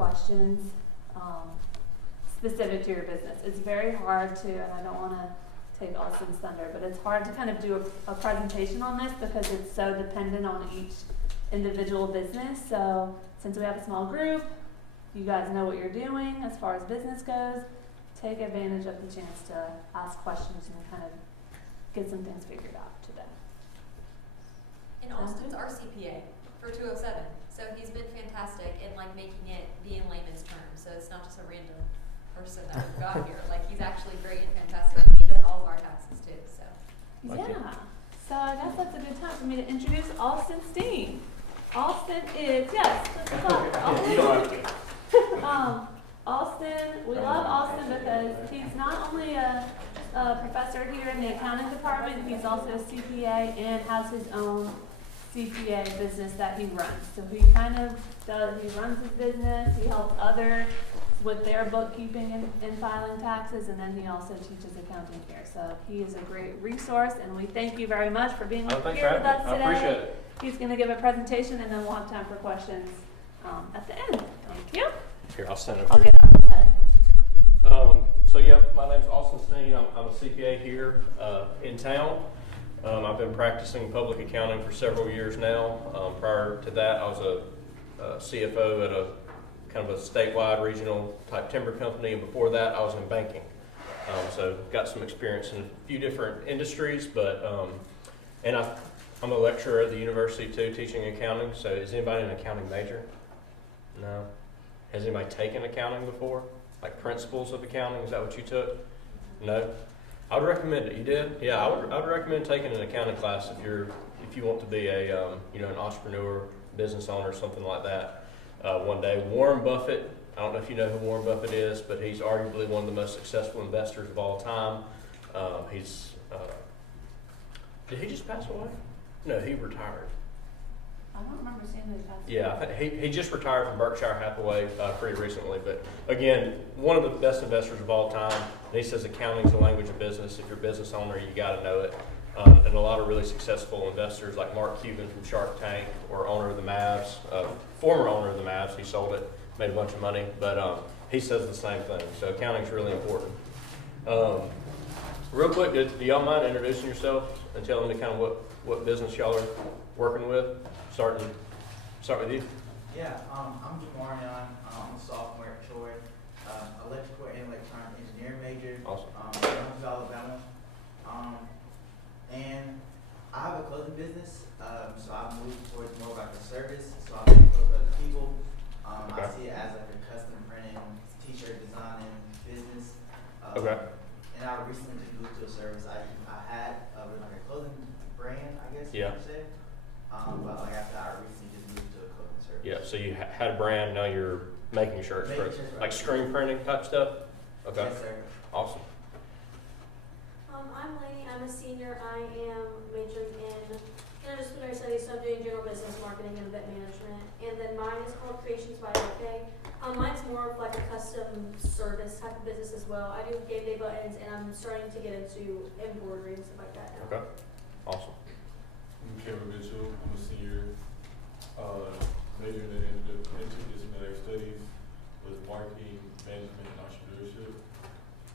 questions specific to your business. It's very hard to, and I don't want to take Austin's thunder, but it's hard to kind of do a presentation on this because it's so dependent on each individual business. So since we have a small group, you guys know what you're doing as far as business goes. Take advantage of the chance to ask questions and kind of get some things figured out today. And Austin's our CPA for 207, so he's been fantastic in like making it be in layman's terms. So it's not just a random person that we've got here. Like he's actually great and fantastic. He does all of our taxes too. So Yeah. So I guess that's a good time for me to introduce Austin Steen. Austin is let's talk. Austin, we love Austin because he's not only a professor here in the accounting department, he's also a CPA and has his own CPA business that he runs. So he runs his business, he helps others with their bookkeeping and filing taxes, and then he also teaches accounting here. So he is a great resource, and we thank you very much for being here with us today. I appreciate it. He's going to give a presentation, and then we'll have time for questions at the end. Thank you. Here, I'll stand up. I'll get out of the way. My name's Austin Steen. I'm a CPA here in town. I've been practicing public accounting for several years now. Prior to that, I was a CFO at a kind of a statewide regional type timber company, and before that, I was in banking. So got some experience in a few different industries, but I'm a lecturer at the university too, teaching accounting. So is anybody an accounting major? No. Has anybody taken accounting before? Like principles of accounting, is that what you took? No? I would recommend it. You did? Yeah, I would recommend taking an accounting class if you want to be a an entrepreneur, business owner, something like that. One day, Warren Buffett. I don't know if you know who Warren Buffett is, but he's arguably one of the most successful investors of all time. Did he just pass away? No, he retired. I don't remember seeing those passes. Yeah, I think he just retired from Berkshire Hathaway pretty recently. But again, one of the best investors of all time. And he says accounting is the language of business. If you're a business owner, you got to know it. And a lot of really successful investors like Mark Cuban from Shark Tank, or owner of the Mavs, former owner of the Mavs. He sold it, made a bunch of money. But he says the same thing. So accounting is really important. Real quick, do y'all mind introducing yourself and telling me kind of what business y'all are working with? Start with you. Yeah, I'm Jamarion. I'm a sophomore at Troy, electrical and electronic engineering major. Awesome. From Alabama. And I have a clothing business, so I'm moving towards more about the service. So I'm moving close to other people. Okay. I see it as like a custom printing, t-shirt designing business. Okay. And I recently just moved to a service I had with like a clothing brand, I guess you Yeah. could say. But like after I recently just moved to a clothing service. Yeah, so you had a brand, now you're making shirts, Making right? shirts, right. Like screen printing type stuff? Okay, Yes, sir. awesome. I'm Lainey. I'm a senior. I am majoring in interdisciplinary studies, so I'm doing general business, marketing, and event management. And then mine is called Creations by OK. Mine's more of like a custom service type of business as well. I do game day buttons, and I'm starting to get into embroidery and stuff like that now. Okay, awesome. I'm Kevin Mitchell. I'm a senior, majoring in interdisciplinary studies with marketing, management, and entrepreneurship.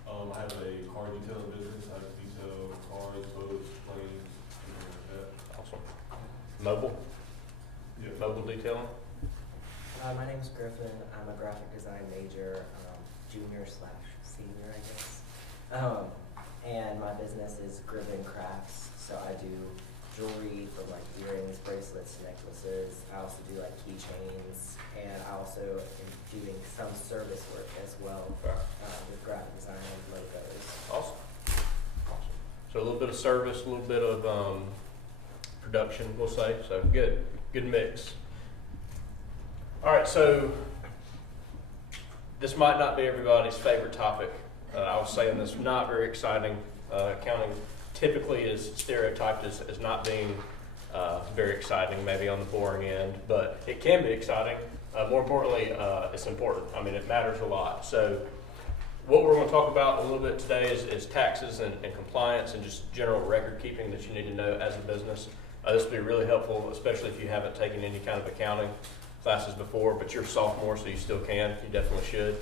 I have a car detailing business. I detail cars, boats, planes, things like that. Awesome. Mobile? Yeah. Mobile detailing? My name's Griffin. I'm a graphic design major, junior/senior, I guess. And my business is Griffin Crafts. So I do jewelry from like earrings, bracelets, necklaces. I also do like keychains, and I also am doing some service work as well with graphic design and logos. Awesome. Awesome. So a little bit of service, a little bit of production, we'll say. So good mix. All right, so this might not be everybody's favorite topic. I was saying this not very exciting. Accounting typically is stereotyped as not being very exciting, maybe on the boring end, but it can be exciting. More importantly, it's important. I mean, it matters a lot. So what we're going to talk about a little bit today is taxes and compliance and just general record keeping that you need to know as a business. This will be really helpful, especially if you haven't taken any kind of accounting. classes before, but you're a sophomore, so you still can. You definitely should.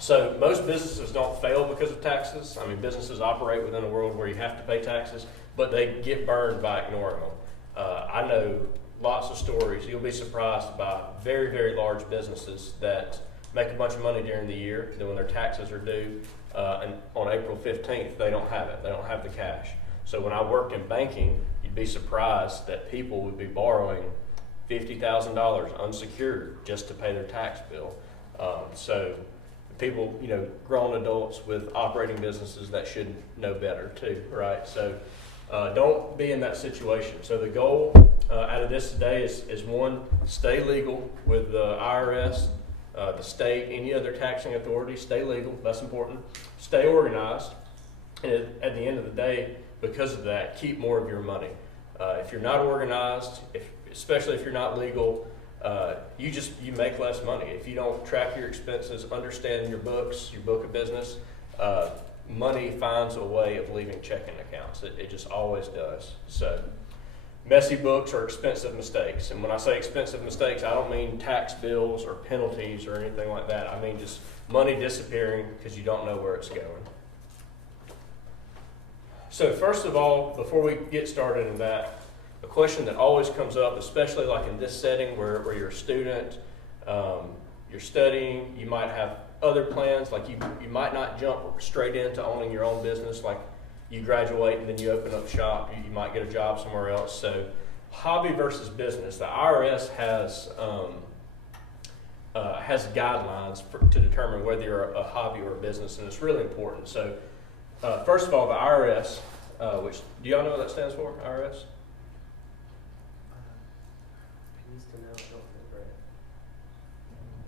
So most businesses don't fail because of taxes. I mean, businesses operate within a world where you have to pay taxes, but they get burned by ignoring them. I know lots of stories. You'll be surprised by very, very large businesses that make a bunch of money during the year. Then when their taxes are due, and on April 15th, they don't have it. They don't have the cash. So when I worked in banking, you'd be surprised that people would be borrowing $50,000 unsecured just to pay their tax bill. So people, grown adults with operating businesses that should know better too, right? So don't be in that situation. So the goal out of this today is one, stay legal with the IRS, the state, any other taxing authority. Stay legal, that's important. Stay organized, and at the end of the day, because of that, keep more of your money. If you're not organized, especially if you're not legal, you make less money. If you don't track your expenses, understand your books, your book of business, money finds a way of leaving checking accounts. It just always does. So messy books are expensive mistakes. And when I say expensive mistakes, I don't mean tax bills or penalties or anything like that. I mean just money disappearing because you don't know where it's going. So first of all, before we get started in that, a question that always comes up, especially like in this setting where you're a student, you're studying, you might have other plans, like you might not jump straight into owning your own business, like you graduate and then you open up shop, you might get a job somewhere else. So hobby versus business. The IRS has guidelines to determine whether you're a hobby or a business, and it's really important. So first of all, the IRS, which, do y'all know what that stands for, IRS? I used to know, I don't remember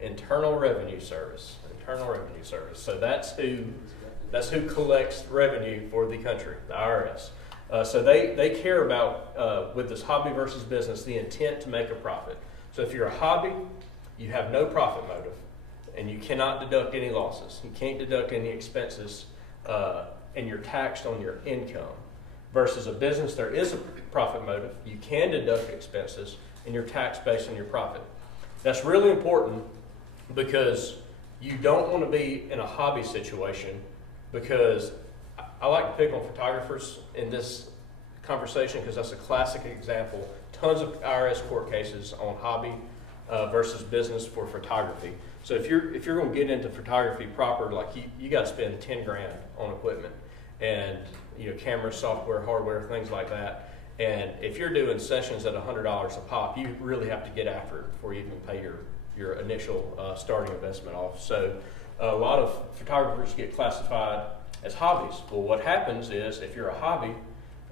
it. Internal Revenue Service. Internal Revenue Service. So that's who collects revenue for the country, the IRS. So they care about, with this hobby versus business, the intent to make a profit. So if you're a hobby, you have no profit motive, and you cannot deduct any losses. You can't deduct any expenses, and you're taxed on your income. Versus a business, there is a profit motive. You can deduct expenses, and you're taxed based on your profit. That's really important because you don't want to be in a hobby situation, because I like to pick on photographers in this conversation because that's a classic example. Tons of IRS court cases on hobby versus business for photography. So if you're going to get into photography proper, like you got to spend 10 grand on equipment and cameras, software, hardware, things like that. And if you're doing sessions at $100 a pop, you really have to get after it before you even pay your initial starting investment off. So a lot of photographers get classified as hobbies. Well, what happens is if you're a hobby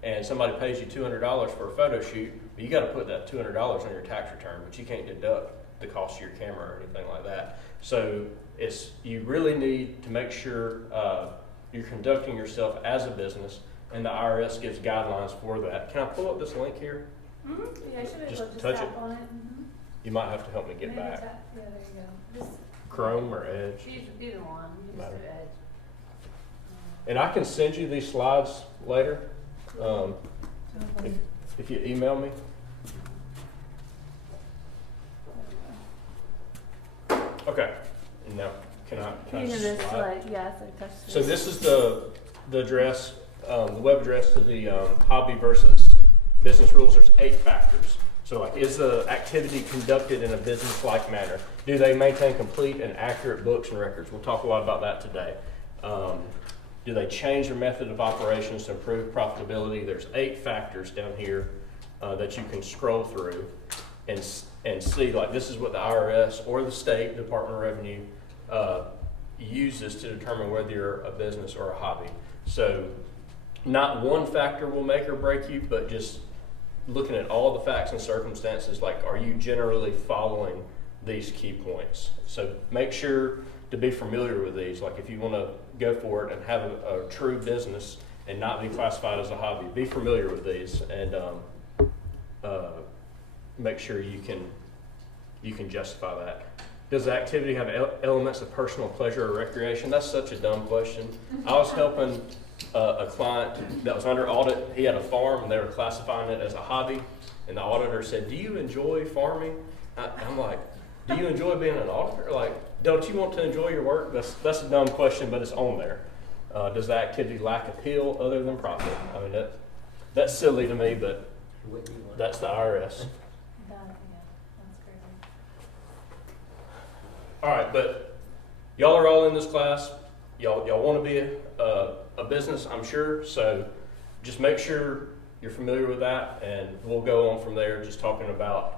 and somebody pays you $200 for a photo shoot, you got to put that $200 on your tax return, but you can't deduct the cost of your camera or anything like that. So you really need to make sure you're conducting yourself as a business, and the IRS gives guidelines for that. Can I pull up this link here? Mm-hmm. Yeah, I should be Just able to touch tap it. on it. Mm-hmm. You might have to help me get Maybe back. tap- Yeah, there you go. Just Chrome or Edge. either one. You can just do Edge. And I can send you these slides later if you email me. Okay. Now, can I You just can just slide? yes, I touched it. So this is the address, the web address to the hobby versus business rules. There's 8 factors. So like, is the activity conducted in a business-like manner? Do they maintain complete and accurate books and records? We'll talk a lot about that today. Do they change their method of operations to improve profitability? There's 8 factors down here that you can scroll through and see, like, this is what the IRS or the state Department of Revenue uses to determine whether you're a business or a hobby. So not one factor will make or break you, but just looking at all the facts and circumstances, like, are you generally following these key points? So make sure to be familiar with these. Like, if you want to go for it and have a true business and not be classified as a hobby, be familiar with these and make sure you can justify that. Does the activity have elements of personal pleasure or recreation? That's such a dumb question. I was helping a client that was under audit. He had a farm and they were classifying it as a hobby. And the auditor said, "Do you enjoy farming?" I'm like, do you enjoy being an auditor? Like, don't you want to enjoy your work? That's a dumb question, but it's on there. Does the activity lack appeal other than profit? I mean, that's silly to me, but Who wouldn't you want? that's the IRS. Got it, yeah, that's crazy. All right, but y'all are all in this class. Y'all want to be a business, I'm sure. So just make sure you're familiar with that, and we'll go on from there, just talking about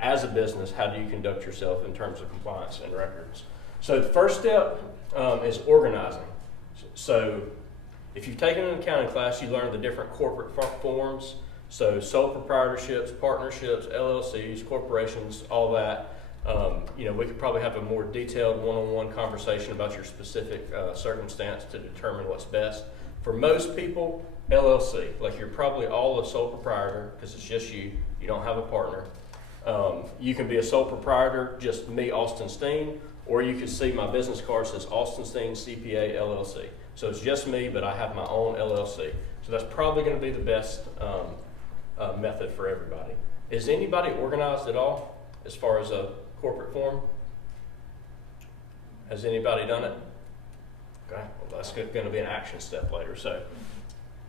as a business, how do you conduct yourself in terms of compliance and records. So the first step is organizing. So if you've taken an accounting class, you learn the different corporate forms. So sole proprietorships, partnerships, LLCs, corporations, all that. We could probably have a more detailed one-on-one conversation about your specific circumstance to determine what's best. For most people, LLC, like you're probably all a sole proprietor because it's just you don't have a partner. You can be a sole proprietor, just me, Austin Steen, or you can see my business card says Austin Steen CPA LLC. So it's just me, but I have my own LLC. So that's probably going to be the best method for everybody. Is anybody organized at all as far as a corporate form? Has anybody done it? Okay, well that's going to be an action step later. So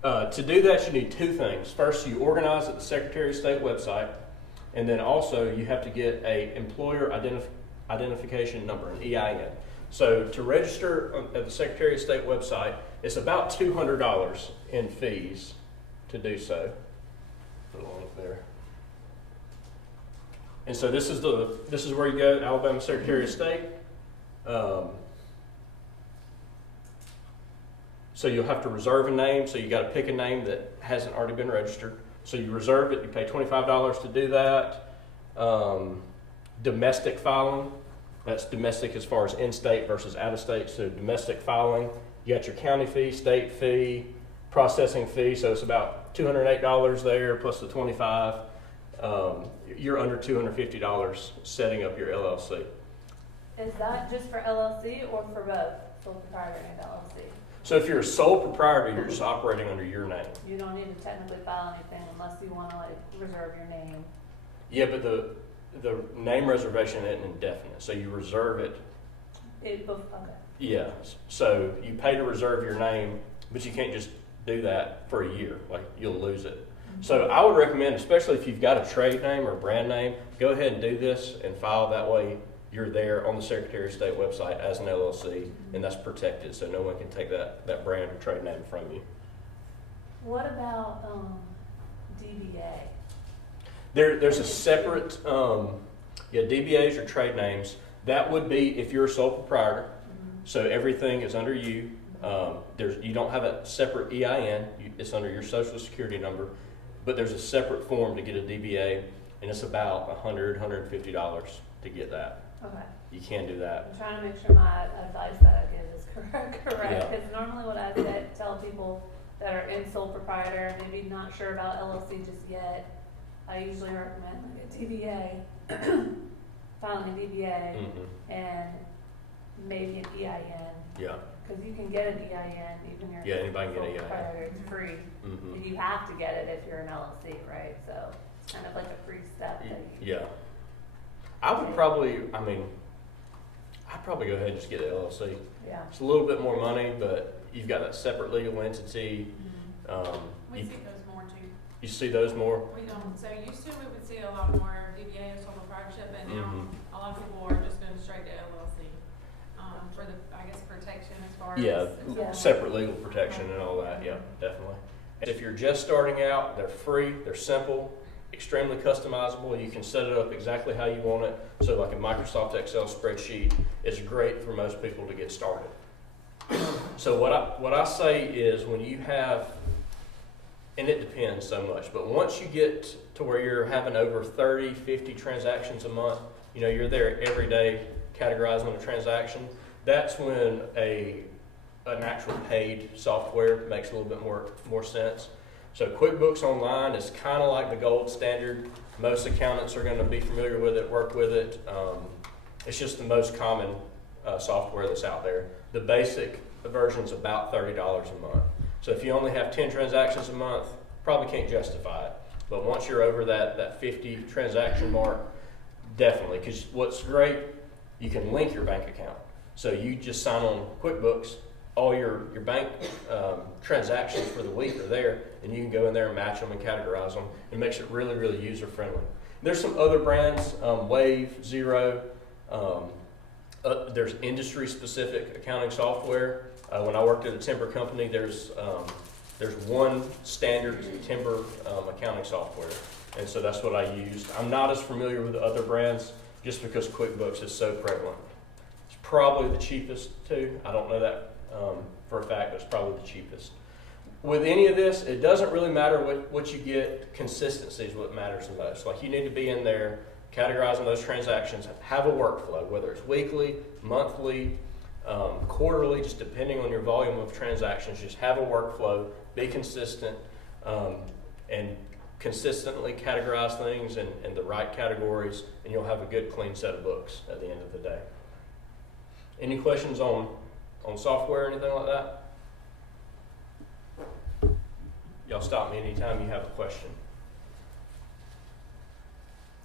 to do that, you need two things. First, you organize at the Secretary of State website, and then also you have to get a employer identification number, an EIN. So to register at the Secretary of State website, it's about $200 in fees to do so. Put a link there. And so this is where you go, Alabama Secretary of State. So you'll have to reserve a name. So you got to pick a name that hasn't already been registered. So you reserve it. You pay $25 to do that. Domestic filing. That's domestic as far as in-state versus out-of-state. So domestic filing, you got your county fee, state fee, processing fee. So it's about $208 there plus the $25. You're under $250 setting up your LLC. Is that just for LLC or for both sole proprietor and LLC? So if you're a sole proprietor, you're just operating under your name. You don't need to technically file anything unless you want to reserve your name. Yeah, but the name reservation isn't indefinite, so you reserve it. Okay. Yeah, so you pay to reserve your name, but you can't just do that for a year. Like you'll lose it. So I would recommend, especially if you've got a trade name or a brand name, go ahead and do this and file that way. You're there on the Secretary of State website as an LLC, and that's protected, so no one can take that brand or trade name from you. What about DBA? There's a separate, DBAs or trade names. That would be if you're a sole proprietor, so everything is under you. You don't have a separate EIN, it's under your social security number, but there's a separate form to get a DBA, and it's about $100, $150 to get that. Okay. You can do that. I'm trying to make sure my advice that I give is correct, Yeah. because normally what I tell people that are in sole proprietor, maybe not sure about LLC just yet, I usually recommend like a DBA, filing a DBA, and maybe an EIN. Yeah. Because you can get an EIN even if you're Anybody can get sole an EIN. proprietor, it's free. And you have to get it if you're an LLC, right? So it's kind of like a free step that you Yeah. I would probably, I'd probably go ahead and just get an LLC. Yeah. It's a little bit more money, but you've got that separate legal entity. We see those more too. You see those more? We don't, so used to we would see a lot more DBA and sole proprietorship, but now a lot of people are just going straight to LLC. For the, I guess, protection as far Yeah, as. Yeah. separate legal protection and all that, yeah, definitely. And if you're just starting out, they're free, they're simple, extremely customizable. You can set it up exactly how you want it. So like a Microsoft Excel spreadsheet is great for most people to get started. So what I say is when you have, and it depends so much, but once you get to where you're having over 30, 50 transactions a month, you're there every day categorizing a transaction, that's when an actual paid software makes a little bit more sense. So QuickBooks Online is kind of like the gold standard. Most accountants are going to be familiar with it, work with it. It's just the most common software that's out there. The basic version's about $30 a month. So if you only have 10 transactions a month, probably can't justify it. But once you're over that 50 transaction mark, Definitely, because what's great, you can link your bank account. So you just sign on QuickBooks, all your bank transactions for the week are there, and you can go in there and match them and categorize them. It makes it really, really user friendly. There's some other brands, Wave, Xero. There's industry specific accounting software. When I worked at a timber company, there's one standard timber accounting software, and so that's what I used. I'm not as familiar with the other brands just because QuickBooks is so prevalent. It's probably the cheapest too. I don't know that for a fact, but it's probably the cheapest. With any of this, it doesn't really matter what you get. Consistency is what matters the most. Like, you need to be in there categorizing those transactions, have a workflow, whether it's weekly, monthly, quarterly, just depending on your volume of transactions. Just have a workflow, be consistent, and consistently categorize things in the right categories, and you'll have a good, clean set of books at the end of the day. Any questions on software or anything like that? Y'all stop me anytime you have a question.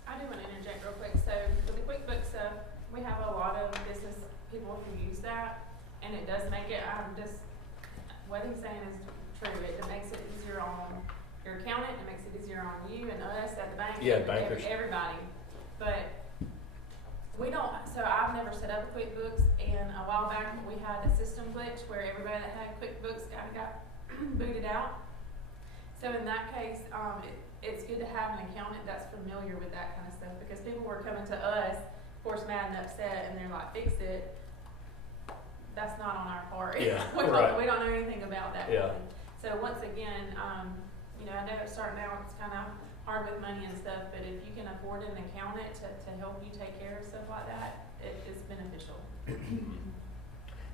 I do want to interject real quick. So with the QuickBooks stuff, we have a lot of business people who use that, and it does make it, what he's saying is true. It makes it easier on your accountant, it makes it easier on you and us at the bank. Yeah, bankers. Everybody. But we don't, so I've never set up a QuickBooks, and a while back we had a system glitch where everybody that had QuickBooks got booted out. So in that case, it's good to have an accountant that's familiar with that kind of stuff, because people were coming to us, of course, mad and upset, and they're like, fix it. That's not on our part. Yeah, we don't know anything about that. Yeah. Really. So once again, I know starting out it's kind of hard with money and stuff, but if you can afford an accountant to help you take care of stuff like that, it's beneficial.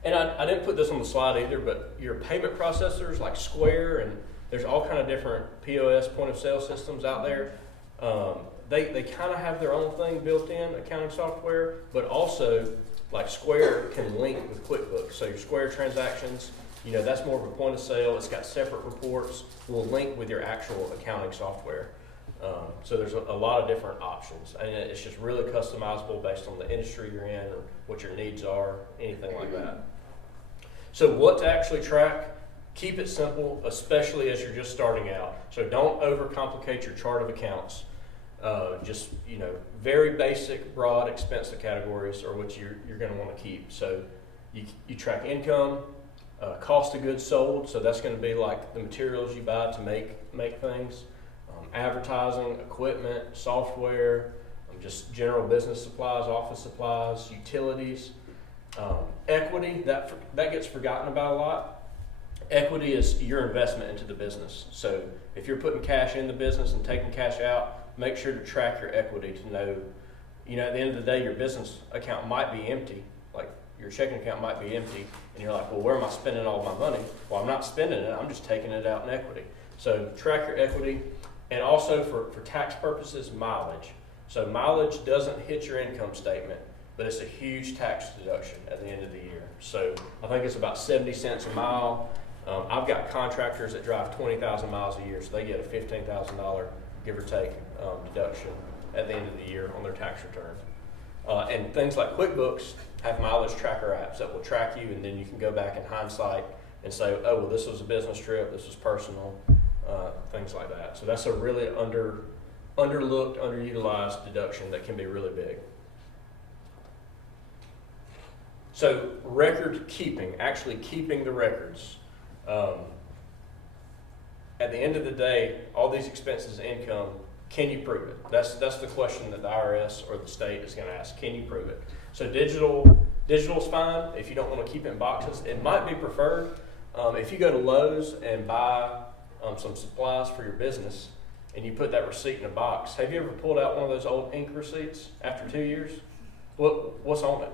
And I didn't put this on the slide either, but your payment processors like Square, and there's all kind of different POS, point of sale systems out there. They kind of have their own thing built in, accounting software, but also like Square can link with QuickBooks. So your Square transactions, that's more of a point of sale. It's got separate reports. Will link with your actual accounting software. So there's a lot of different options, and it's just really customizable based on the industry you're in or what your needs are, anything like that. So what to actually track? Keep it simple, especially as you're just starting out. So don't overcomplicate your chart of accounts. Just, very basic, broad expense categories are what you're going to want to keep. So you track income, cost of goods sold. So that's going to be like the materials you buy to make things, advertising, equipment, software, just general business supplies, office supplies, utilities, equity. That gets forgotten about a lot. Equity is your investment into the business. So if you're putting cash in the business and taking cash out, make sure to track your equity to know, at the end of the day, your business account might be empty. Like, your checking account might be empty, and you're like, well, where am I spending all my money? Well, I'm not spending it, I'm just taking it out in equity. So track your equity, and also for tax purposes, mileage. So mileage doesn't hit your income statement, but it's a huge tax deduction at the end of the year. So I think it's about 70 cents a mile. I've got contractors that drive 20,000 miles a year, so they get a $15,000, give or take, deduction at the end of the year on their tax return. And things like QuickBooks have mileage tracker apps that will track you, and then you can go back in hindsight and say, oh, well, this was a business trip, this was personal, things like that. So that's a really underlooked, underutilized deduction that can be really big. So record keeping, actually keeping the records. At the end of the day, all these expenses, income, can you prove it? That's the question that the IRS or the state is going to ask. Can you prove it? So digital's fine if you don't want to keep it in boxes. It might be preferred. If you go to Lowe's and buy some supplies for your business and you put that receipt in a box, have you ever pulled out one of those old ink receipts after 2 years? What's on it?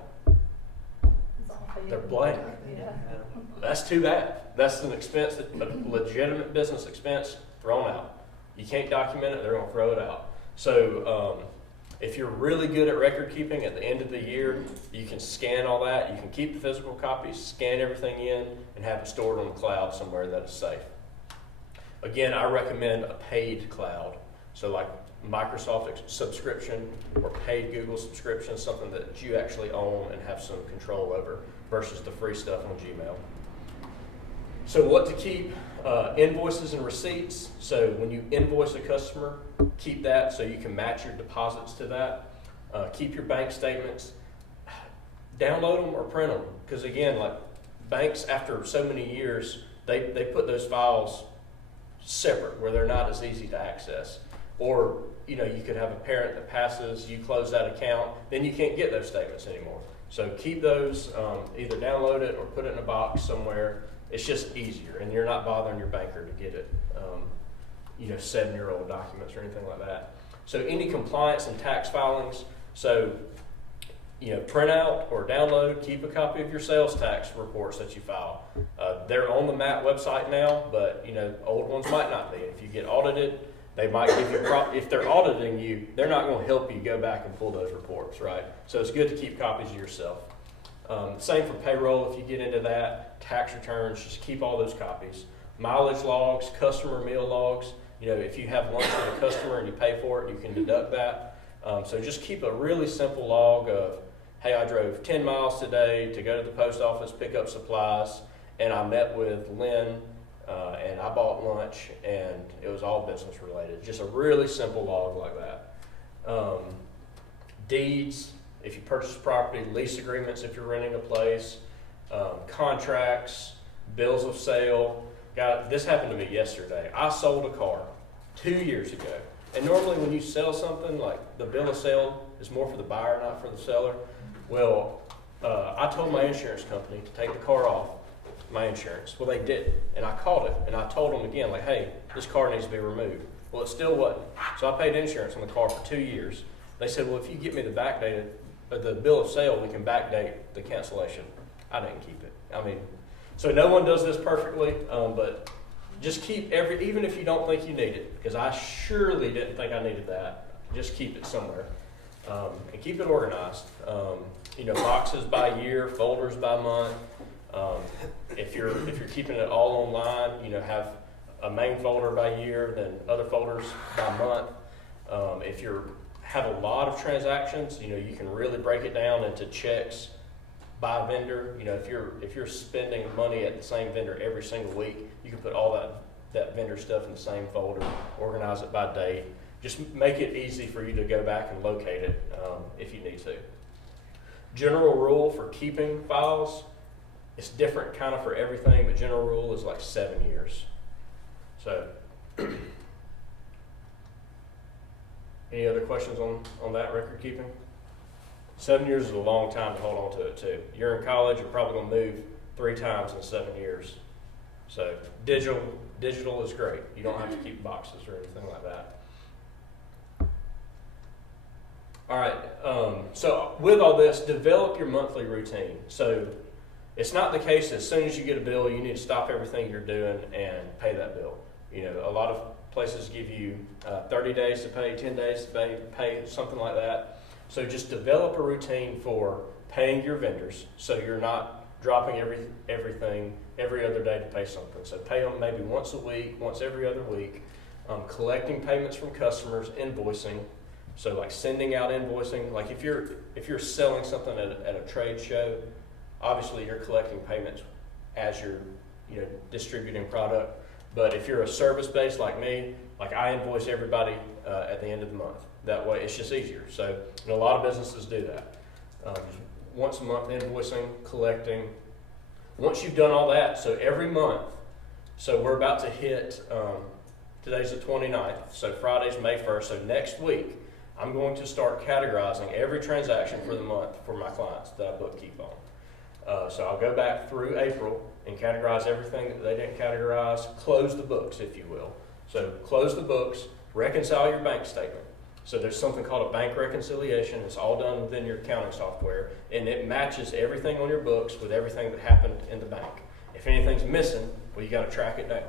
They're blank. Yeah. That's too bad. That's an expense, a legitimate business expense, thrown out. You can't document it, they're going to throw it out. So if you're really good at record keeping, at the end of the year, you can scan all that. You can keep the physical copies, scan everything in, and have it stored on the cloud somewhere that is safe. Again, I recommend a paid cloud. So like Microsoft subscription or paid Google subscription, something that you actually own and have some control over versus the free stuff on Gmail. So what to keep, invoices and receipts. So when you invoice a customer, keep that so you can match your deposits to that. Keep your bank statements, download them or print them. Because again, like banks after so many years, they put those files separate where they're not as easy to access. Or, you know, you could have a parent that passes, you close that account, then you can't get those statements anymore. So keep those, either download it or put it in a box somewhere. It's just easier, and you're not bothering your banker to get it, 7-year-old documents or anything like that. So any compliance and tax filings, so, print out or download, keep a copy of your sales tax reports that you file. They're on the MAT website now, but, old ones might not be. If you get audited, they might give you, if they're auditing you, they're not going to help you go back and pull those reports, right? So it's good to keep copies of yourself. Same for payroll if you get into that. Tax returns, just keep all those copies. Mileage logs, customer meal logs. If you have lunch with a customer and you pay for it, you can deduct that. So just keep a really simple log of, hey, I drove 10 miles today to go to the post office, pick up supplies, and I met with Lynn, and I bought lunch, and it was all business related. Just a really simple log like that. Deeds, if you purchase property, lease agreements if you're renting a place, contracts, bills of sale. God, this happened to me yesterday. I sold a car 2 years ago. And normally when you sell something, like the bill of sale is more for the buyer, not for the seller. Well, I told my insurance company to take the car off my insurance. Well, they didn't. And I called it and I told them again, like, hey, this car needs to be removed. Well, it still wasn't. So I paid insurance on the car for 2 years. They said, well, if you get me the backdated, the bill of sale, we can backdate the cancellation. I didn't keep it. So no one does this perfectly, but just keep even if you don't think you need it, because I surely didn't think I needed that, just keep it somewhere. And keep it organized. Boxes by year, folders by month. If you're keeping it all online, have a main folder by year, then other folders by month. If you have a lot of transactions, you can really break it down into checks by vendor. If you're spending money at the same vendor every single week, you can put all that vendor stuff in the same folder, organize it by date. Just make it easy for you to go back and locate it if you need to. General rule for keeping files, it's different kind of for everything, but general rule is like 7 years. So, any other questions on that record keeping? 7 years is a long time to hold on to it too. You're in college, you're probably going to move 3 times in 7 years. So digital is great. You don't have to keep boxes or anything like that. All right, so with all this, develop your monthly routine. So it's not the case that as soon as you get a bill, you need to stop everything you're doing and pay that bill. A lot of places give you 30 days to pay, 10 days to pay, something like that. So just develop a routine for paying your vendors so you're not dropping everything every other day to pay something. So pay them maybe once a week, once every other week. Collecting payments from customers, invoicing. So like sending out invoicing, like if you're selling something at a trade show, obviously you're collecting payments as you're distributing product. But if you're a service based like me, like I invoice everybody at the end of the month. That way it's just easier. So a lot of businesses do that. Once a month invoicing, collecting. Once you've done all that, so every month, so we're about to hit, today's the 29th, so Friday's May 1st, so next week, I'm going to start categorizing every transaction for the month for my clients that I bookkeep on. So I'll go back through April and categorize everything that they didn't categorize, close the books, if you will. So close the books, reconcile your bank statement. So there's something called a bank reconciliation. It's all done within your accounting software, and it matches everything on your books with everything that happened in the bank. If anything's missing, well, you got to track it down.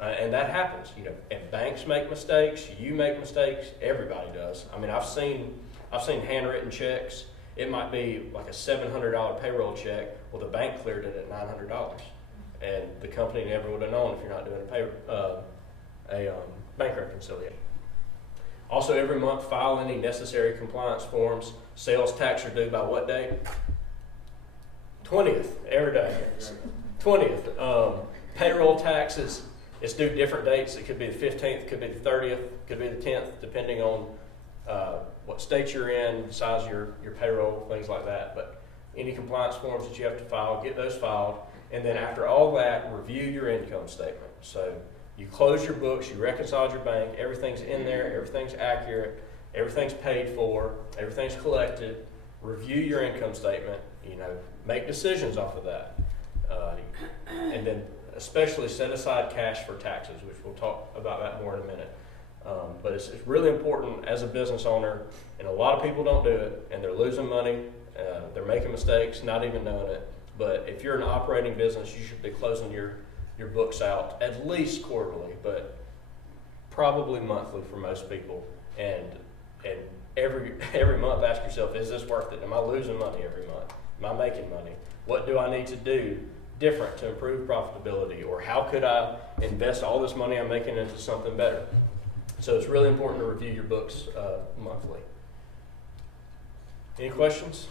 And that happens, and banks make mistakes, you make mistakes, everybody does. I've seen handwritten checks. It might be like a $700 payroll check. Well, the bank cleared it at $900, and the company never would have known if you're not doing a bank reconciliation. Also, every month, file any necessary compliance forms. Sales tax are due by what date? 20th, every day. 20th. Payroll taxes, it's due different dates. It could be the 15th, could be the 30th, could be the 10th, depending on what state you're in, size of your payroll, things like that. But any compliance forms that you have to file, get those filed. And then after all that, review your income statement. So you close your books, you reconcile your bank, everything's in there, everything's accurate, everything's paid for, everything's collected. Review your income statement, make decisions off of that. And then especially set aside cash for taxes, which we'll talk about that more in a minute. But it's really important as a business owner, and a lot of people don't do it, and they're losing money, they're making mistakes, not even knowing it. But if you're an operating business, you should be closing your books out at least quarterly, but probably monthly for most people. And every month ask yourself, is this worth it? Am I losing money every month? Am I making money? What do I need to do different to improve profitability? Or how could I invest all this money I'm making into something better? So it's really important to review your books monthly. Any questions?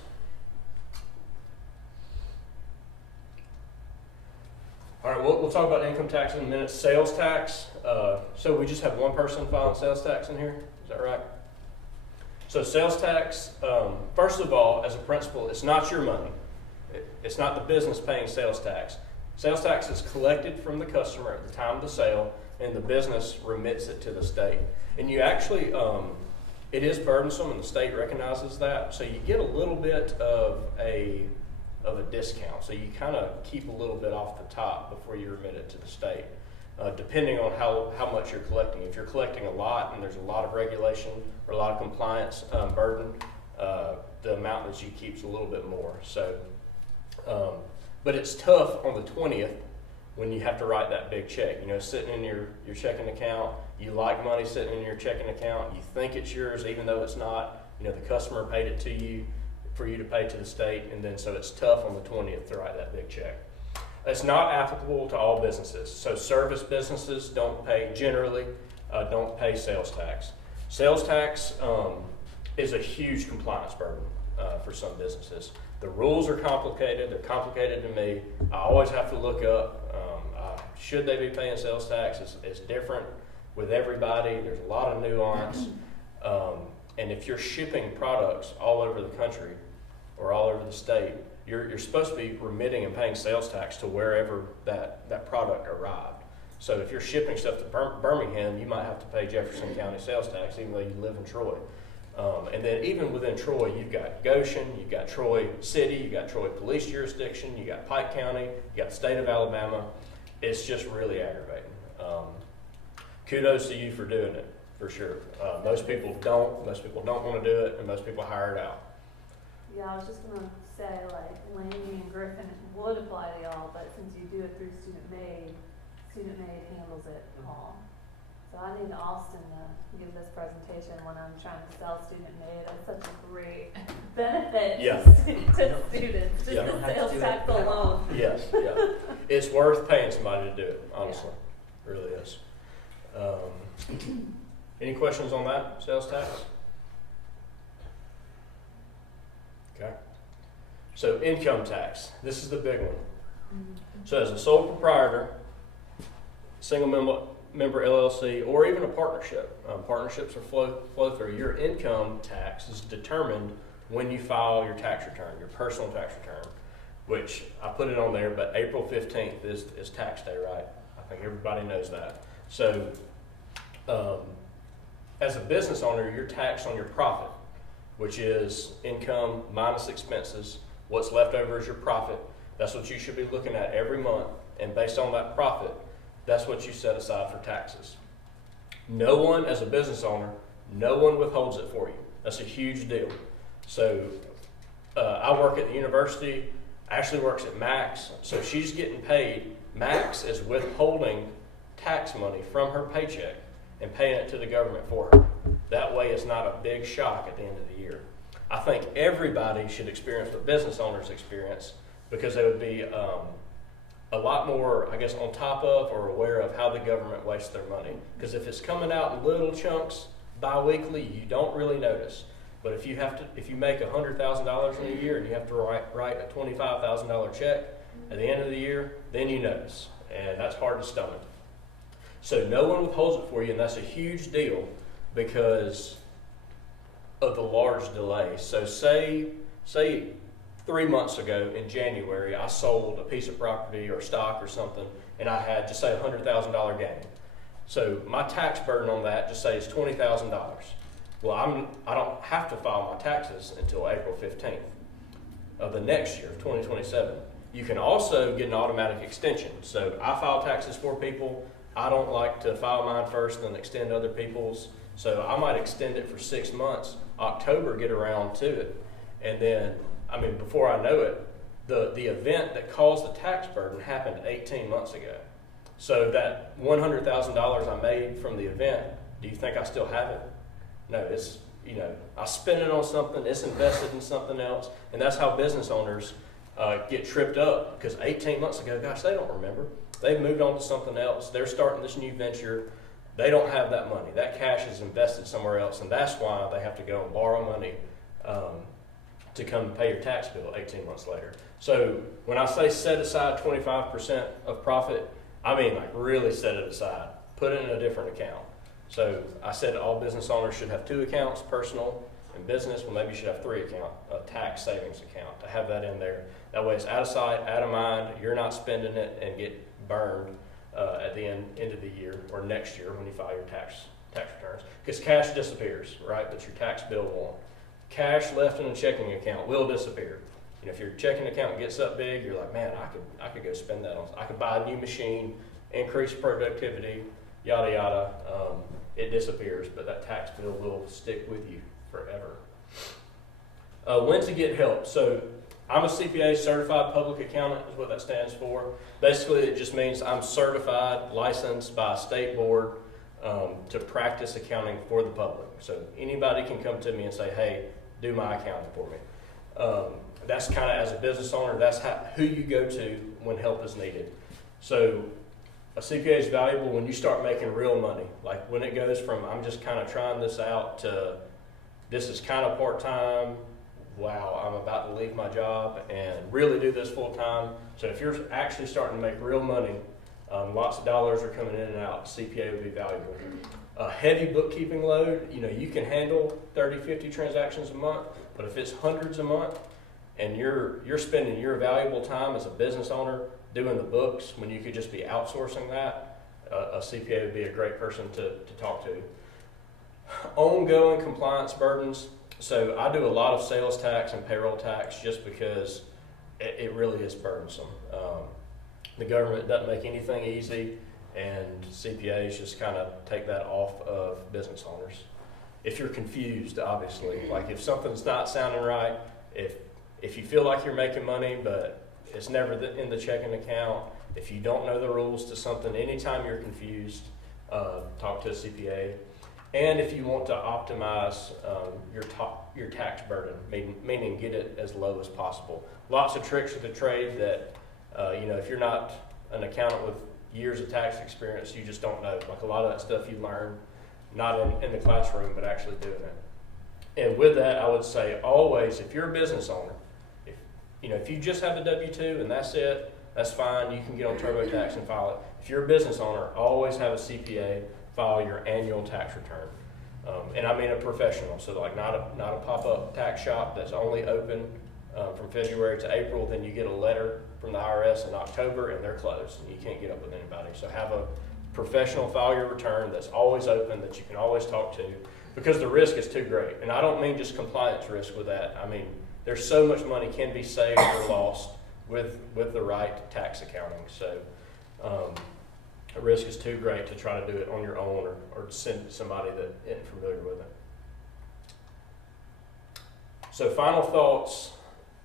All right, we'll talk about income tax in a minute. Sales tax. So we just have one person filing sales tax in here. Is that right? So sales tax, first of all, as a principle, it's not your money. It's not the business paying sales tax. Sales tax is collected from the customer at the time of the sale, and the business remits it to the state. And you actually, it is burdensome, and the state recognizes that. So you get a little bit of a discount. So you kind of keep a little bit off the top before you remit it to the state, depending on how much you're collecting. If you're collecting a lot and there's a lot of regulation or a lot of compliance burden, the amount that you keep is a little bit more. So, but it's tough on the 20th when you have to write that big check. Sitting in your checking account, you like money sitting in your checking account, you think it's yours even though it's not. The customer paid it to you for you to pay to the state, and then so it's tough on the 20th to write that big check. It's not applicable to all businesses. So service businesses don't pay sales tax. Sales tax is a huge compliance burden for some businesses. The rules are complicated. They're complicated to me. I always have to look up, should they be paying sales tax? It's different with everybody. There's a lot of nuance. And if you're shipping products all over the country or all over the state, you're supposed to be remitting and paying sales tax to wherever that product arrived. So if you're shipping stuff to Birmingham, you might have to pay Jefferson County sales tax even though you live in Troy. And then even within Troy, you've got Goshen, you've got Troy City, you've got Troy Police Jurisdiction, you've got Pike County, you've got the state of Alabama. It's just really aggravating. Kudos to you for doing it, for sure. Most people don't want to do it, and most people hire it out. Yeah, I was just gonna say, Laney and Griffin would apply to y'all, but since you do it through Student Made handles it all. So I need Austin to give this presentation when I'm trying to sell Student Made. It's such a great benefit to students, just the sales tax alone. Yes, yeah. It's worth paying somebody to do it, honestly. It really is. Any questions on that, sales tax? Okay. So income tax, this is the big one. So as a sole proprietor, single member LLC, or even a partnership, partnerships are flow through. Your income tax is determined when you file your tax return, your personal tax return, which I put it on there, but April 15th is tax day, right? I think everybody knows that. So as a business owner, you're taxed on your profit, which is income minus expenses. What's left over is your profit. That's what you should be looking at every month. And based on that profit, that's what you set aside for taxes. No one, as a business owner, no one withholds it for you. That's a huge deal. So I work at the university. Ashley works at Max. So she's getting paid. Max is withholding tax money from her paycheck and paying it to the government for her. That way it's not a big shock at the end of the year. I think everybody should experience what business owners experience, because they would be a lot more, I guess, on top of or aware of how the government wastes their money. Because if it's coming out in little chunks, bi-weekly, you don't really notice. But if you make $100,000 in a year and you have to write a $25,000 check at the end of the year, then you notice, and that's hard to stomach. So no one withholds it for you, and that's a huge deal because of the large delay. So say 3 months ago in January, I sold a piece of property or stock or something, and I had, just say, a $100,000 gain. So my tax burden on that, just say, is $20,000. Well, I don't have to file my taxes until April 15th of the next year, 2027. You can also get an automatic extension. So I file taxes for people. I don't like to file mine first and then extend other people's. So I might extend it for 6 months, October, get around to it. And then, before I know it, the event that caused the tax burden happened 18 months ago. So that $100,000 I made from the event, do you think I still have it? No, it's, I spent it on something, it's invested in something else, and that's how business owners get tripped up, because 18 months ago, gosh, they don't remember. They've moved on to something else. They're starting this new venture. They don't have that money. That cash is invested somewhere else, and that's why they have to go and borrow money to come and pay your tax bill 18 months later. So when I say set aside 25% of profit, I mean like really set it aside. Put it in a different account. So I said all business owners should have 2 accounts, personal and business. Well, maybe you should have 3 accounts, a tax savings account, to have that in there. That way it's out of sight, out of mind. You're not spending it and get burned at the end of the year or next year when you file your tax returns. Because cash disappears, right? But your tax bill won't. Cash left in a checking account will disappear. If your checking account gets up big, you're like, man, I could go spend that on. I could buy a new machine, increase productivity, yada yada. It disappears, but that tax bill will stick with you forever. When to get help. So I'm a CPA, certified public accountant is what that stands for. Basically, it just means I'm certified, licensed by a state board to practice accounting for the public. So anybody can come to me and say, hey, do my accounting for me. That's kind of, as a business owner, that's who you go to when help is needed. So a CPA is valuable when you start making real money. Like when it goes from I'm just kind of trying this out to this is kind of part-time, wow, I'm about to leave my job and really do this full-time. So if you're actually starting to make real money, lots of dollars are coming in and out, CPA would be valuable. A heavy bookkeeping load, you can handle 30, 50 transactions a month, but if it's hundreds a month and you're spending your valuable time as a business owner doing the books when you could just be outsourcing that, a CPA would be a great person to talk to. Ongoing compliance burdens. So I do a lot of sales tax and payroll tax just because it really is burdensome. The government doesn't make anything easy, and CPAs just kind of take that off of business owners. If you're confused, obviously, like if something's not sounding right, if you feel like you're making money but it's never in the checking account, if you don't know the rules to something, anytime you're confused, talk to a CPA. And if you want to optimize your tax burden, meaning get it as low as possible. Lots of tricks of the trade that, if you're not an accountant with years of tax experience, you just don't know. Like a lot of that stuff you learn, not in the classroom, but actually doing it. And with that, I would say always, if you're a business owner, if you just have the W-2 and that's it, that's fine. You can get on TurboTax and file it. If you're a business owner, always have a CPA file your annual tax return. And I mean a professional, so like not a pop-up tax shop that's only open from February to April. Then you get a letter from the IRS in October and they're closed and you can't get up with anybody. So have a professional file your return that's always open, that you can always talk to, because the risk is too great. And I don't mean just compliance risk with that. I mean, there's so much money can be saved or lost with the right tax accounting. So the risk is too great to try to do it on your own or send somebody that isn't familiar with it. So final thoughts.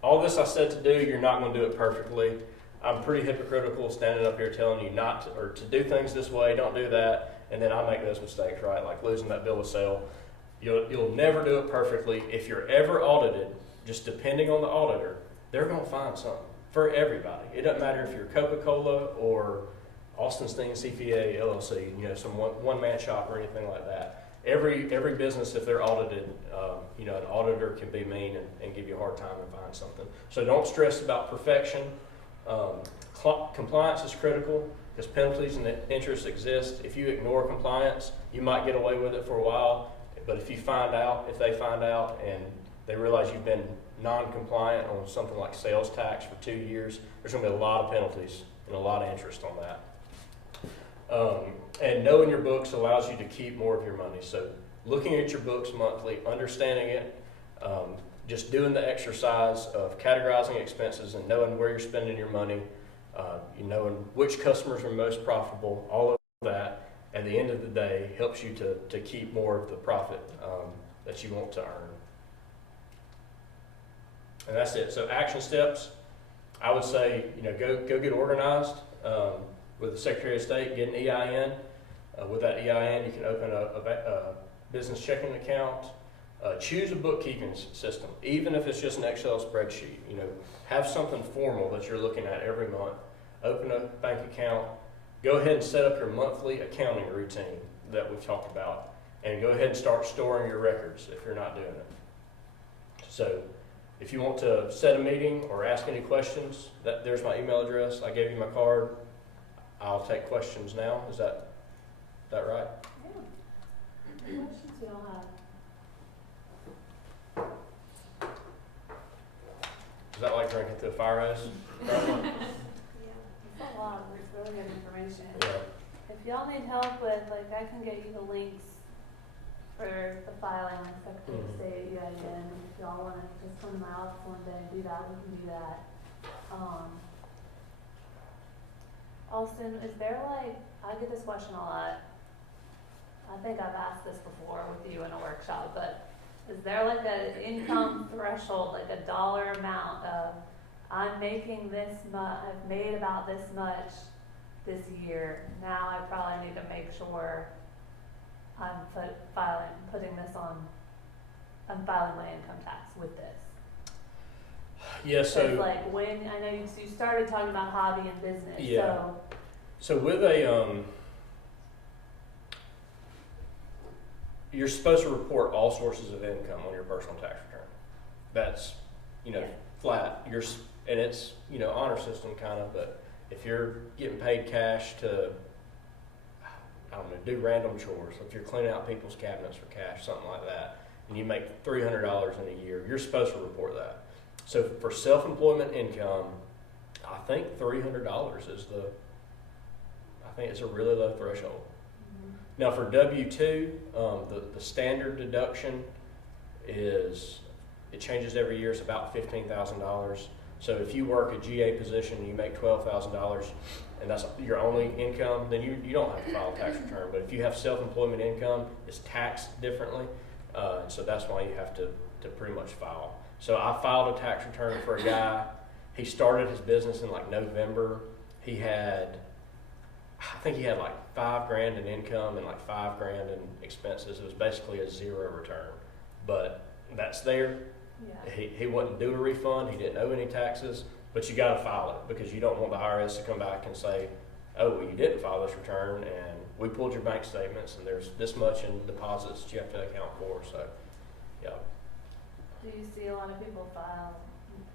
All this I said to do, you're not going to do it perfectly. I'm pretty hypocritical standing up here telling you not to, or to do things this way, don't do that, and then I make those mistakes, right? Like losing that bill of sale. You'll never do it perfectly. If you're ever audited, just depending on the auditor, they're going to find something for everybody. It doesn't matter if you're Coca-Cola or Austin Steen CPA LLC, some one-man shop or anything like that. every business, if they're audited, you know, an auditor can be mean and give you a hard time and find something. So don't stress about perfection. Compliance is critical because penalties and interest exist. If you ignore compliance, you might get away with it for a while, but if they find out and they realize you've been non-compliant on something like sales tax for 2 years, there's going to be a lot of penalties and a lot of interest on that. And knowing your books allows you to keep more of your money. So looking at your books monthly, understanding it, just doing the exercise of categorizing expenses and knowing where you're spending your money, you knowing which customers are most profitable, all of that, at the end of the day, helps you to keep more of the profit that you want to earn. And that's it. So action steps, I would say, you know, go get organized with the Secretary of State, get an EIN. With that EIN, you can open a business checking account. Choose a bookkeeping system, even if it's just an Excel spreadsheet. You know, have something formal that you're looking at every month. Open a bank account. Go ahead and set up your monthly accounting routine that we've talked about, and go ahead and start storing your records if you're not doing it. So, if you want to set a meeting or ask any questions, there's my email address. I gave you my card. I'll take questions now. Is that right? Yeah. Questions you don't have? Is that like drinking through a fire hose? Yeah, it's a lot. It's really good information. Yeah. If y'all need help with, like, I can get you the links for the filing, like Secretary of State, EIN. If y'all want to just come to my office one day and do that, we can do that. Austin, is there like, I get this question a lot. I think I've asked this before with you in a workshop, but is there like an income threshold, like a dollar amount of, I'm making this much, I've made about this much this year, now I probably need to make sure I'm putting this on, I'm filing my income tax with this. Yeah, so. Because like when, I know you started talking about hobby and business, Yeah. So with a, you're supposed to report all sources of income on your personal tax return. That's, you know, Yeah. flat. And it's, you know, honor system kind of, but if you're getting paid cash to, I don't know, do random chores, if you're cleaning out people's cabinets for cash, something like that, and you make $300 in a year, you're supposed to report that. So for self-employment income, I think $300 is I think it's a really low threshold. Now for W-2, the standard deduction is, it changes every year, it's about $15,000. So if you work a GA position and you make $12,000 and that's your only income, then you don't have to file a tax return. But if you have self-employment income, it's taxed differently. So that's why you have to pretty much file. So I filed a tax return for a guy. He started his business in like November. I think he had like $5,000 in income and like $5,000 in expenses. It was basically a zero return, but that's there. Yeah. He wouldn't do a refund. He didn't owe any taxes, but you got to file it because you don't want the IRS to come back and say, oh, well, you didn't file this return and we pulled your bank statements and there's this much in deposits that you have to account for. So, yeah. Do you see a lot of people file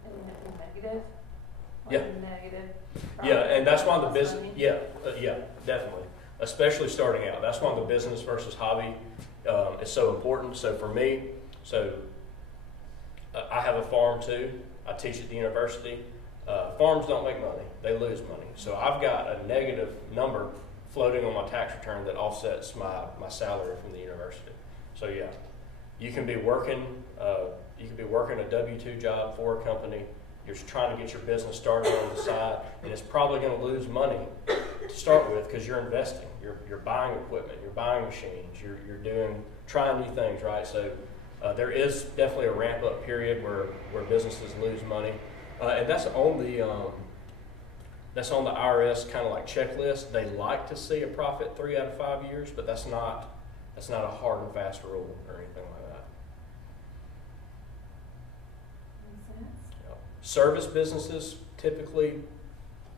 in negative? Yeah. Negative. Yeah, and that's why the profit business, money? yeah, definitely. Especially starting out. That's why the business versus hobby is so important. So for me, I have a farm too. I teach at the university. Farms don't make money, they lose money. So I've got a negative number floating on my tax return that offsets my salary from the university. So yeah, you can be working a W-2 job for a company. You're just trying to get your business started on the side, and it's probably going to lose money to start with because you're investing. You're buying equipment, you're buying machines, you're trying new things, right? So there is definitely a ramp up period where businesses lose money, and that's on the IRS kind of like checklist. They like to see a profit 3 out of 5 years, but that's not a hard and fast rule or anything like that. Makes sense. Service businesses typically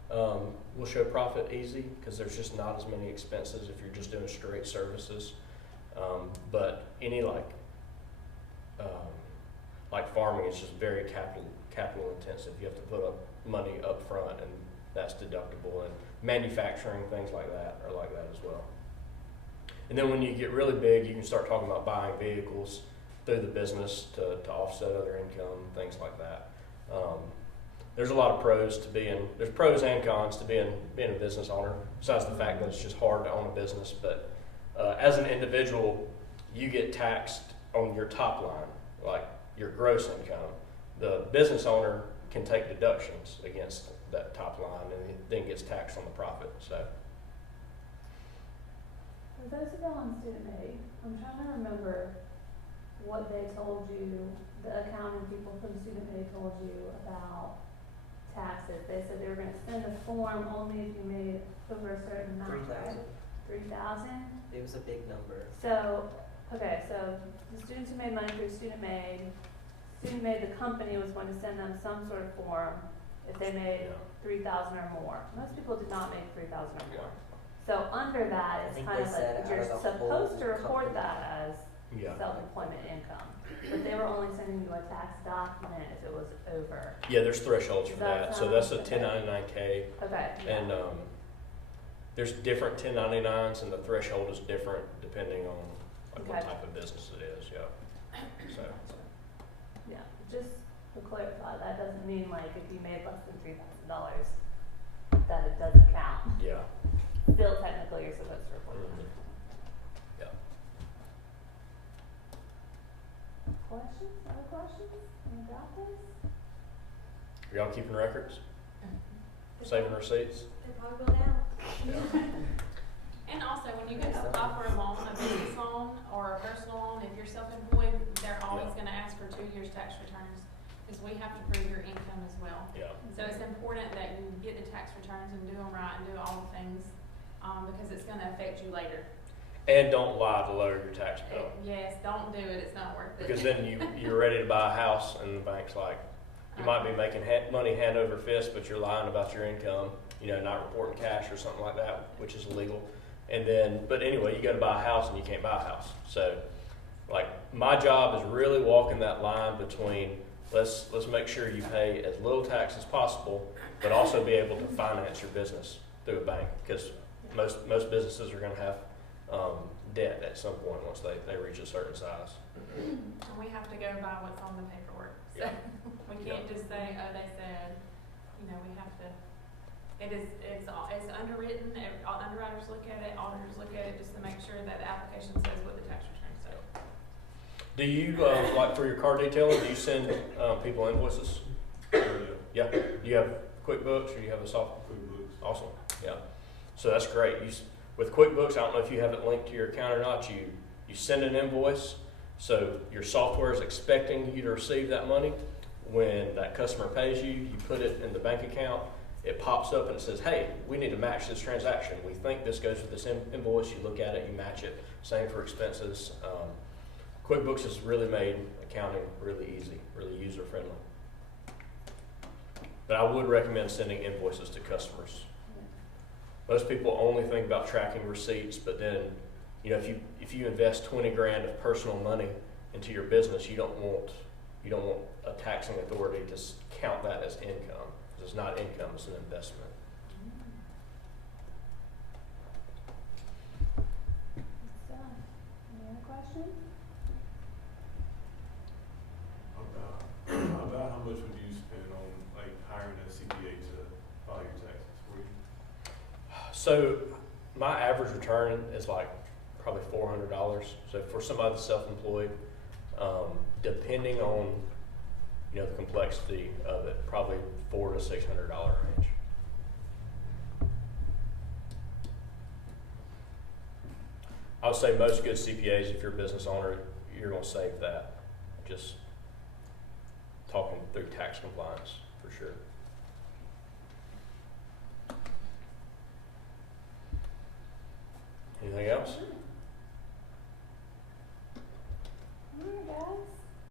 will show profit easy because there's just not as many expenses if you're just doing straight services. But any like farming is just very capital intensive. You have to put up money up front, and that's deductible. And manufacturing, things like that are like that as well. And then when you get really big, you can start talking about buying vehicles through the business to offset other income, things like that. There's a lot of there's pros and cons to being a business owner, besides the fact that it's just hard to own a business. But as an individual, you get taxed on your top line, like your gross income. The business owner can take deductions against that top line and then gets taxed on the profit. So. For those of y'all on student aid, I'm trying to remember what they told you, the accounting people from student aid told you about taxes. They said they were gonna send a form only if you made over a certain amount, right? 3,000? It was a big number. So, okay, so the students who made money through student aid, the company was going to send them some sort of form if they made 3,000 or more. Most people did not make 3,000 or more. So under that, I it's think kind they of said like, out you're of the supposed to whole report company. that as Yeah. self-employment income. But they were only sending you a tax document if it was over. Yeah, there's thresholds for Does that that. So that's a sound okay? 1099K, Okay. and there's different 1099s, and the threshold is different depending on like what Okay. type of business it is. Yeah. So Yeah, just to clarify, that doesn't mean like if you made less than $3,000 that it doesn't count. yeah. Still technically you're supposed to report Mhm. that. Yeah. Questions? Other questions? You got this? Are y'all keeping records? Saving receipts? They probably will now. And also, when you go to apply for a loan, a business loan or a personal loan, if you're self-employed, they're always gonna ask for 2 years tax returns, because we have to prove your income as well. Yeah. So it's important that you get the tax returns and do them right and do all the things, because it's gonna affect you later. And don't lie to lower your tax bill, Yes, don't do it, it's not worth it. because then you're ready to buy a house, and the bank's like, you might be making money hand over fist, but you're lying about your income. Not reporting cash or something like that, which is illegal. And then, but anyway, you got to buy a house and you can't buy a house. So, like, my job is really walking that line between let's make sure you pay as little tax as possible, but also be able to finance your business through a bank, because most businesses are going to have debt at some point once they reach a certain size. And we have to go by what's on the paperwork. So Yeah. we can't just say, oh, they said, we have to, it's underwritten, underwriters look at it, auditors look at it, just to make sure that the application says what the tax return says. Do you, like for your car detailing, do you send people invoices? Yeah. Do you have QuickBooks or you have a software? QuickBooks. Awesome. Yeah. So that's great. With QuickBooks, I don't know if you have it linked to your account or not. You send an invoice, so your software is expecting you to receive that money. When that customer pays you, you put it in the bank account. It pops up and it says, "Hey, we need to match this transaction. We think this goes with this invoice." You look at it, you match it. Same for expenses. QuickBooks has really made accounting really easy, really user friendly. But I would recommend sending invoices to customers. Most people only think about tracking receipts, but then, if you invest 20 grand of personal money into your business, you don't want a taxing authority to count that as income. It's not income; it's an investment. Good stuff. Any other questions? About how much would you spend on hiring a CPA to file your taxes for you? So my average return is probably $400. So for somebody that's self-employed, depending on the complexity of it, probably $400 to $600 range. I would say most good CPAs, if you're a business owner, you're going to save that. Just talking through tax compliance for sure. Anything else?